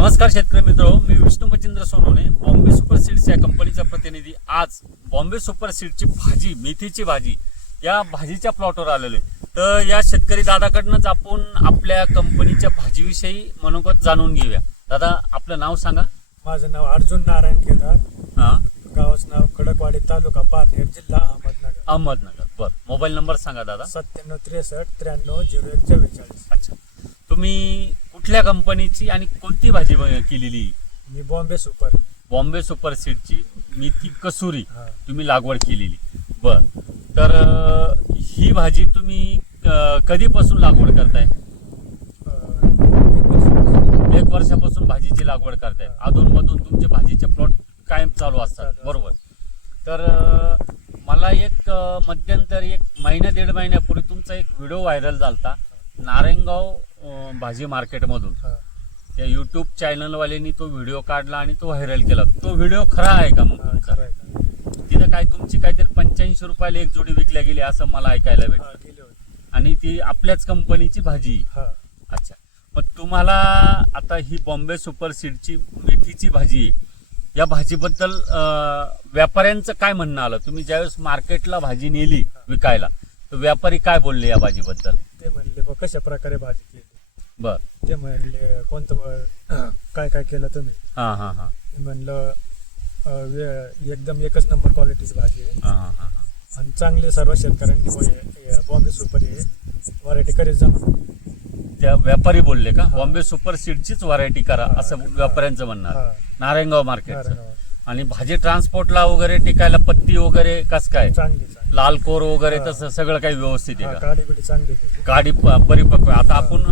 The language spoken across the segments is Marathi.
नमस्कार शेतकरी मित्र मी विष्णू मचिंद्र सोनवणे बॉम्बे सुपर सीड्स या कंपनीचा प्रतिनिधी. आज बॉम्बे सुपर सीडची भाजी मेथीची भाजी या भाजीच्या प्लॉटवर आलेलो आहे. तर या शेतकरी दादाकडनंच आपण आपल्या कंपनीच्या भाजीविषयी मनोगत जाणून घेऊया. दादा आपलं नाव सांगा. माझं नाव अर्जुन नारायण केदार. हां. गावाचं नाव खडकवाडी तालुका पारनेर जिल्हा अहमदनगर. अहमदनगर. बरं. मोबाईल नंबर सांगा दादा. सत्त्याण्णव त्रेसष्ट त्र्याण्णव झिरो एक चव्वेचाळीस अच्छा. तुम्ही कुठल्या कंपनीची आणि कोणती भाजी ब- केलेली? मी बॉम्बे सुपर. बॉम्बे सुपर सीडची मेथी कसुरी हा. तुम्ही लागवड केलेली. बर. तर अं, ही भाजी तुम्ही अं, कधीपासून लागवड करताय? अं, एक वर्ष. एक वर्षापासून भाजीची लागवड करताय. अधूनमधून तुमचे भाजीचे प्लॉट कायम चालू असतात. चालू बरोबर. तर अं, मला एक अं, मध्यंतरी एक महिना दीड महिन्यापूर्वी तुमचा एक व्हिडिओ व्हायरल झालता. नारायणगाव भाजी मार्केटमधून. त्या युट्यूब चॅनलवाल्यांनी तो व्हिडिओ काढला आणि तो व्हायरल केला तो व्हिडिओ खरा आहे का मग खरं? तिथं काय तुमची काहीतरी पंच्याऐंशी रुपयाला एक जोडी विकल्या गेली असं मला ऐकायला भेटलं. आणि ती आपल्याच कंपनीची भाजी हा. अच्छा पण तुम्हाला आता ही बॉम्बे सुपर सीडची मेथीची भाजी आहे या भाजीबद्दल व्यापाऱ्यांचं काय म्हणणं आलं तुम्ही ज्यावेळेस मार्केटला भाजी नेली विकायला तर व्यापारी काय बोलले या भाजीबद्दल कशा प्रकारे भाजी केली बर ते म्हणले कोणतं अं, काय काय केलं तुम्ही हां हां हां मी म्हणलं अं, वे- एकदम एकच नंबर क्वालिटीची भाजी आहे हां हां हां हां आणि चांगले सर्व शेतकऱ्यांनी हे- बॉम्बे सुपर हे व्हरायटी करीत जा म्हणून. त्या व्यापारी बोलले का बॉम्बे सुपर सीडचीच व्हरायटी करा असं. व्यापाऱ्यांचं म्हणणं आहे. हा. नारायणगाव नारायणगाव. आणि भाजी ट्रान्सपोर्टला वगैरे टिकायला पत्ती वगैरे कस काय? चांगली चांगली. लाल कोर वगैरे. तसं सगळं काही व्यवस्थित आहे का? काडी बिडी चांगली होती. गाडी प- परिपक्व. आता आपण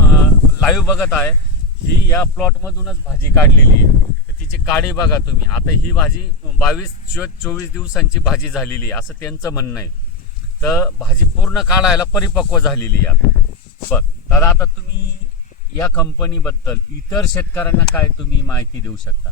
लाईव्ह बघत आहे. ही या प्लॉट मधूनच भाजी काढलेली आहे. तर तिची काडी बघा तुम्ही. आता ही भाजी बावीस चोवीस दिवसांची भाजी झालेली आहे. असं त्यांचं म्हणणं आहे. तर भाजी पूर्ण काढायला परिपक्व झालेली आहे आता. बर दादा आता तुम्ही या कंपनीबद्दल इतर शेतकऱ्यांना काय तुम्ही माहिती देऊ शकता?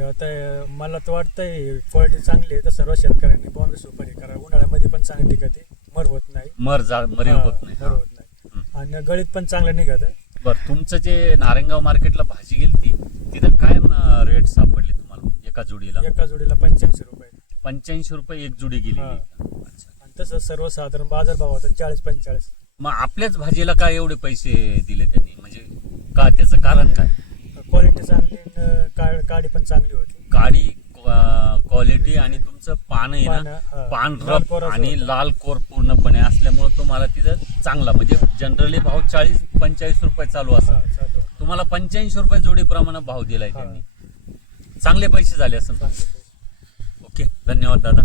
आता मला तर वाटतंय क्वालिटी चांगली आहे. तर सर्व शेतकऱ्यांनी बॉम्बे सुपर करा. उन्हाळ्यामध्ये पण चांगली टिकते मर होत नाही. मर जा मरी हा, होत नाही. मर होत नाही. आणि गळीत पण चांगलं निघत बर तुमचं जे नारायणगाव मार्केटला भाजी गेलती तिथं काय रेट सापडले तुम्हाला एका जोडीला? एका जोडीला पंच्याऐंशी रुपये. पंच्याऐंशी रुपये एक जुडी गेलेली. हा. अच्छा. आणि तसं सर्वसाधारण बाजार भाव होता चाळीस पंचेचाळीस मग आपल्याच भाजीला काय एवढे पैसे दिले त्यांनी? म्हणजे का त्याचं कारण काय? क्वालिटी चांगली काडी पण चांगली होती काडी क्वालिटी आणि तुमचं पान आहे पानं, ना पांढरं कोराचं आणि. लाल कोर पूर्णपणे असल्यामुळे तुम्हाला तिथं चांगला म्हणजे जनरली भाव चाळीस पंचेचाळीस रुपये चालू होतं. तुम्हाला पंच्याऐंशी रुपये जोडीप्रमाणे भाव दिलाय. त्यांनी चांगले पैसे झाले असं. ओके धन्यवाद दादा